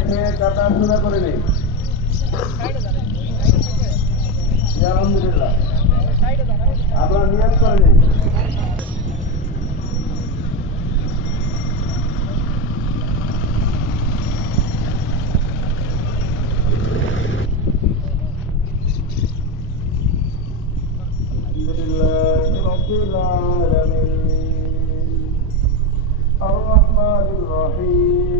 রেখে কাটা শুরু করে নেই আলহামদুলিল্লাহ আপনার নিয়ত করে নিন الحمد لله رب العالمين الرحمن الرحيم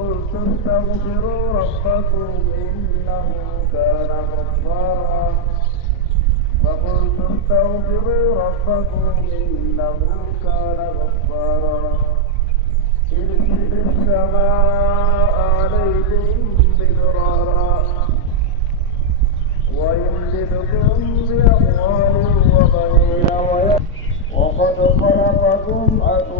فقلت استغفروا ربكم إنه كان غفارا. فقلت استغفروا ربكم إنه كان غفارا. يرسل السماء عليكم مدرارا. ويمددكم بأموال وبنين وقد خلقكم أطوارا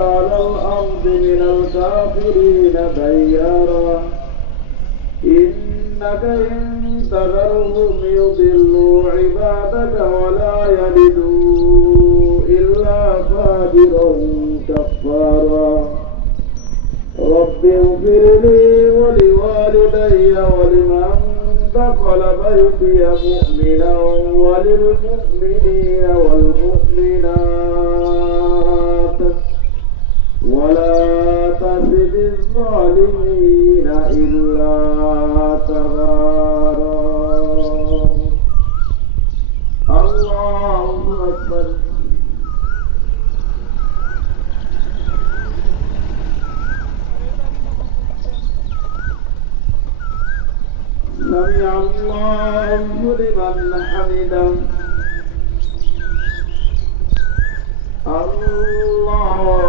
على الأرض من الكافرين ديارا إنك إن تذرهم يضلوا عبادك ولا يلدوا إلا فاجرا كفارا رب اغفر لي ولوالدي ولمن دخل بيتي مؤمنا وللمؤمنين والمؤمنات ولا تزد الظالمين إلا تبارا الله أكبر سمع الله لمن حمده الله أكبر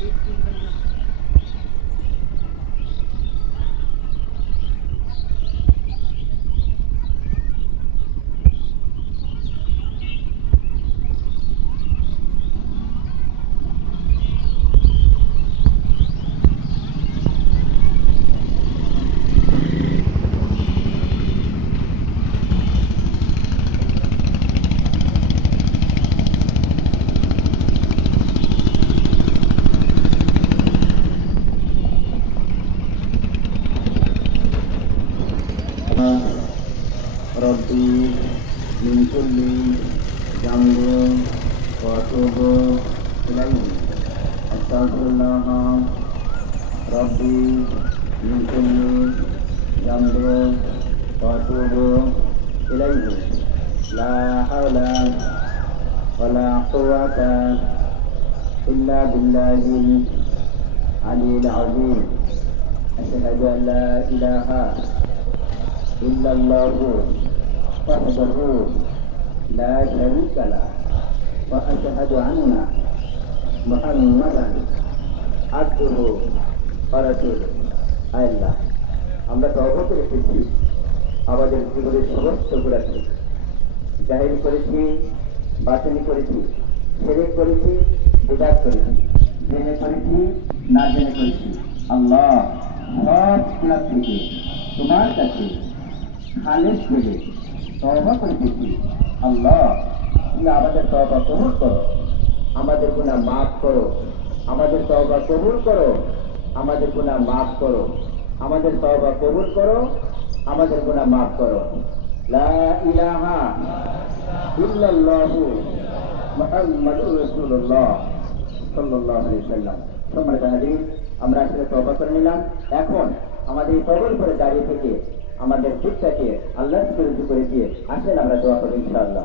eating ربي من كل وأتوب إليه لا حول ولا قوة إلا بالله العلي العظيم أشهد أن لا إله إلا الله وحده لا شريك له وأشهد أن محمدا عبده আল্লাহ আমরা তবা করে এসেছি আমাদের জীবনের সমস্ত গুলাকে জাহির করেছি বাতিনি করেছি ছেড়ে করেছি, বিদাত করেছি, জেনে করেছি, না জেনে করেছি। আল্লাহ সবগুলা থেকে তোমার কাছে খালেদ থেকে তবা করেছি আল্লাহ, তুমি আমাদের তবা কবুল করো। আমাদের গুণা মাফ করো। আমাদের তবা কবুল করো। আমাদের গুণা মাফ করো। আমাদের তবা কবুল করো। আমাদের গুণা মাফ করো। লা আমরা আসলে তওবা করে নিলাম। এখন আমাদের এই তওবার উপরে দাঁড়িয়ে থেকে আমাদের চিত্তাকে আল্লাহ করে দিয়ে আসেন, আমরা দোয়া করি ইনশাআল্লাহ।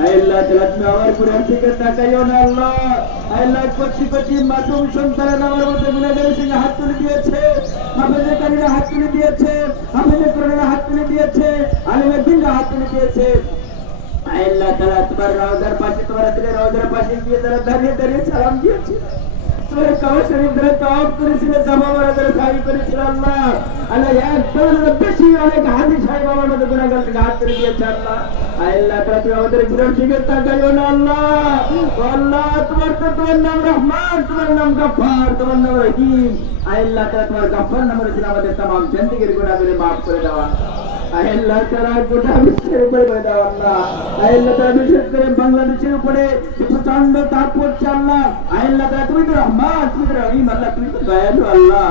আল্লাহ তুমি আমার গুণের থেকে তাকাইও না আল্লাহ। আল্লাহ কচি কচি মাসুম সন্তান আমার মধ্যে গুণেগারের সঙ্গে হাত আল্লাহ তুমি আমাদের বিরোধীকে তাকাইও না আল্লাহ। আল্লাহ, তোমার তো তোমার নাম রহমান, তোমার নাম গফার তোমার নাম রহিম। আল্লাহ তারা তোমার গফার নাম রয়েছে, আমাদের তাম জেন্দিগির গুণাগুলি মাফ করে দেওয়া আল্লাহ। তারা গোটা বিশ্বের উপরে করে দাও আল্লাহ। আল্লাহ তারা বিশেষ করে বাংলাদেশের উপরে প্রচণ্ড তাপ পড়ছে আল্লাহ। আল্লাহ তুমি তো রহমান, তুমি তো রহিম, আল্লাহ, তুমি তো দয়ালু আল্লাহ।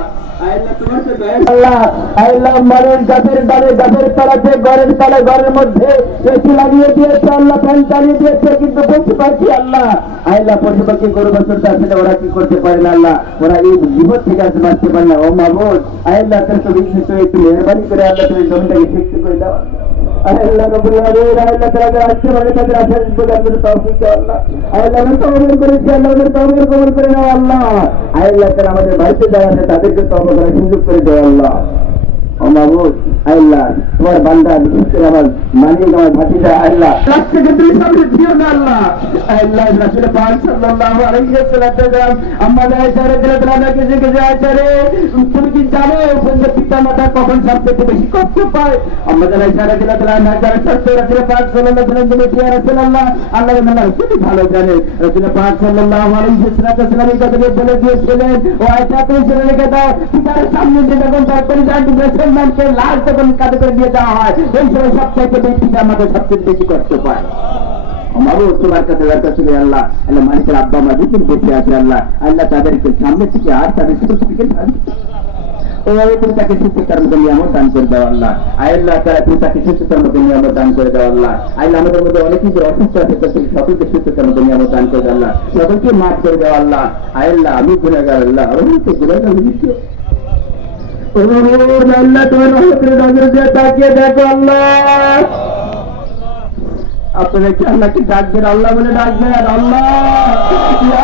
আল্লাহ আল্লাহ মরের গাছের ডালে গাছের তলাতে ঘরের তলে, ঘরের মধ্যে এসি লাগিয়ে দিয়েছে, আল্লাহ ফ্যান চালিয়ে দিয়েছে, কিন্তু পশু পাখি আল্লাহ। আল্লাহ পশু পাখি গরু, বছর আসলে ওরা কি করতে পারে না আল্লাহ? ওরা এই বিপদ থেকে আসতে পারতে পারে না। ও মাহবুদ আল্লাহ তার তো একটু মেহরবানি করে আল্লাহ তুমি জমিটাকে ঠিক করে দেওয়া আল্লাহ রব্বুল আলামিন আল্লাহ তাআলা আসছে মানে তাদের আশা আপনাদের তৌফিক দাও আল্লাহ। আল্লাহ আমরা তওবা করেছি, আল্লাহ আমাদের তওবা কবুল আমাদের বাড়িতে যারা আছে তাদেরকে তওবা করার সুযোগ করে দাও আল্লাহ। ও তোমার বান্দা বিশেষ করে আমার মালিক, আমার ভাতিজা, আল্লাহ। লাখ থেকে দুই সামনে দিও না আল্লাহ। আল্লাহ রাসূল পাক সাল্লাল্লাহু আলাইহি ওয়াসাল্লাম আমাদের আয়েশা রাদিয়াল্লাহু আনহা কে জিজ্ঞাসা আয়েশা রে, তুমি কি জানো বন্ধু পিতা মাতা কখন সবচেয়ে বেশি কষ্ট পায়? আমাদের আয়েশা রাদিয়াল্লাহু আনহা যারা সত্য রাসূল পাক সাল্লাল্লাহু আলাইহি ওয়াসাল্লাম বলে ইয়া রাসূলুল্লাহ, আল্লাহ আল্লাহ তুমি ভালো জানে। রাসূল পাক সাল্লাল্লাহু আলাইহি ওয়াসাল্লাম এই কথা বলে দিয়েছিলেন, ও আয়েশা, তুমি শুনে রেখে দাও, পিতার সামনে যে যখন তার পরিবার মুসলমানকে লাশ যখন কাঁধে করে দিয়ে দেওয়া হয়, ওই সময় সবচাইতে বেশি আমাদের সবচেয়ে বেশি কষ্ট পায়। আমারও তোমার কাছে দরকার ছিল, আল্লাহ আল্লাহ মানুষের আব্বা মা বেঁচে আছে, আল্লাহ আল্লাহ তাদেরকে সামনে থেকে আর তাদের থেকে তাকে নিয়ামত দান করে দেওয়া আল্লাহ। আল্লাহ, তারা তুমি তাকে নিয়ামত দান করে দেওয়া আল্লাহ। আমাদের মধ্যে অনেকেই যে অসুস্থ আছে তাদের সকলকে সুস্থতার মতো নিয়ামত দান করে দেওয়া আল্লাহ। সকলকে মাফ করে দেওয়া আল্লাহ। আল্লাহ, আমি আল্লাহ দিচ্ছি আল্লাহ তোমার রহমতের নজর দিয়ে তাকিয়ে ডাকবেন? আল্লাহ বলে ডাকবেন আল্লাহ।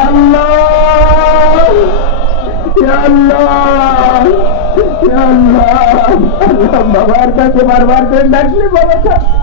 আল্লাহ। বাবার কাছে বারবার করে ডাকলে বাবা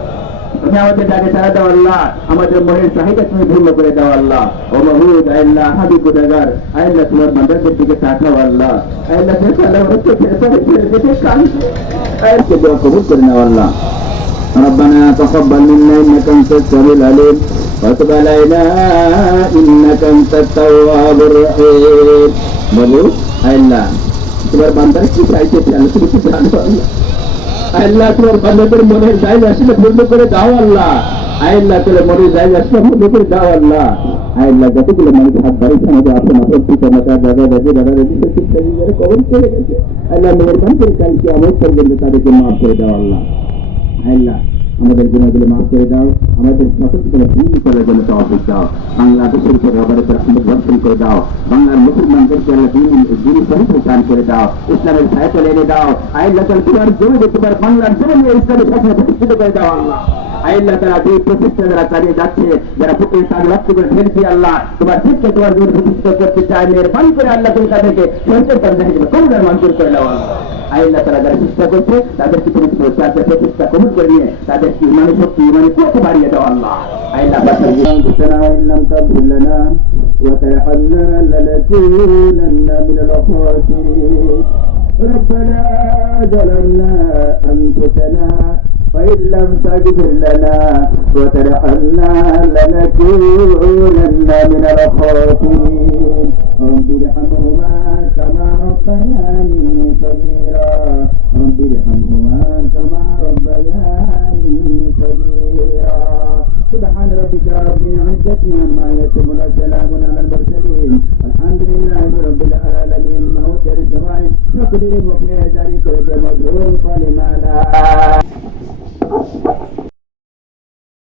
আমাদের ডাকে সারা দাও আল্লাহ আমাদের মনের চাহিদা তুমি পূর্ণ করে দাও আল্লাহ ও মাহুদ আল্লাহ হাবিব গুনাগার আল্লাহ তোমার বান্দাদের দিকে তাকাও আল্লাহ আল্লাহ দেখো আল্লাহ ওরা চোখের পরে ছেড়ে দেখে কাঁদছে আল্লাহকে দোয়া কবুল করে নাও আল্লাহ ربنا تقبل منا انك انت السميع العليم وتب علينا انك انت التواب الرحيم বাবু আল্লাহ তোমার বান্দার কি চাইছে আল্লাহ তুমি কি জানো আল্লাহ আল্লাহ তোমার বান্ধবের মনে জায়গা আসলে পূর্ণ করে দাও আল্লাহ। আল্লাহ তোর মনে জায়গা আসলে পূর্ণ করে দাও আল্লাহ। আল্লাহ যতগুলো মানুষ হাত বাড়িতে আমাদের আপনার মাথার পিতা মাতা দাদা, দাদি দাদা, দাদি কবর করে গেছে আল্লাহ মেহরবান করে কালকে আমার পর্যন্ত তাদেরকে মাফ করে দাও আল্লাহ। আল্লাহ আমাদের গুণাগুলো মাফ করে দাও। আমাদের সতর্কতা ভূমি করার জন্য তহবিল দাও বাংলাদেশের উপর রবারের রহমত বর্ষণ করে দাও। বাংলার মুসলমানদেরকে আল্লাহ দিন দিন দান করে দাও। ইসলামের সাহায্য এনে দাও। আইন তাল তোমার জমি তোমার বাংলার জমি ইসলামের সাথে প্রতিষ্ঠিত করে দাও আল্লাহ। আল্লাহ তারা যে প্রতিষ্ঠা যারা চালিয়ে যাচ্ছে যারা পুকুরে তার রক্ত করে ঢেলছে আল্লাহ তোমার শিক্ষা তোমার জন্য প্রতিষ্ঠিত করতে চায় মেহরবান করে আল্লাহ তুমি তাদেরকে সঞ্চয় করে দেখে দেবে কমুনার মঞ্জুর করে দাও আল্লাহ আল্লাহ তারা যারা চেষ্টা করছে তাদেরকে তুমি তাদের প্রচেষ্টা কবুল করে নিয়ে তাদেরকে ইমানি শক্তি ইমানি কোথা বাড়িয়ে দাও আল্লাহ আল্লাহ أنفسنا وإن لم تغفر لنا وترحمنا لنكونن من الخاسرين ربنا ظلمنا أنفسنا وإن لم تغفر لنا وترحمنا لنكونن من الخاسرين. رب ارحمهما.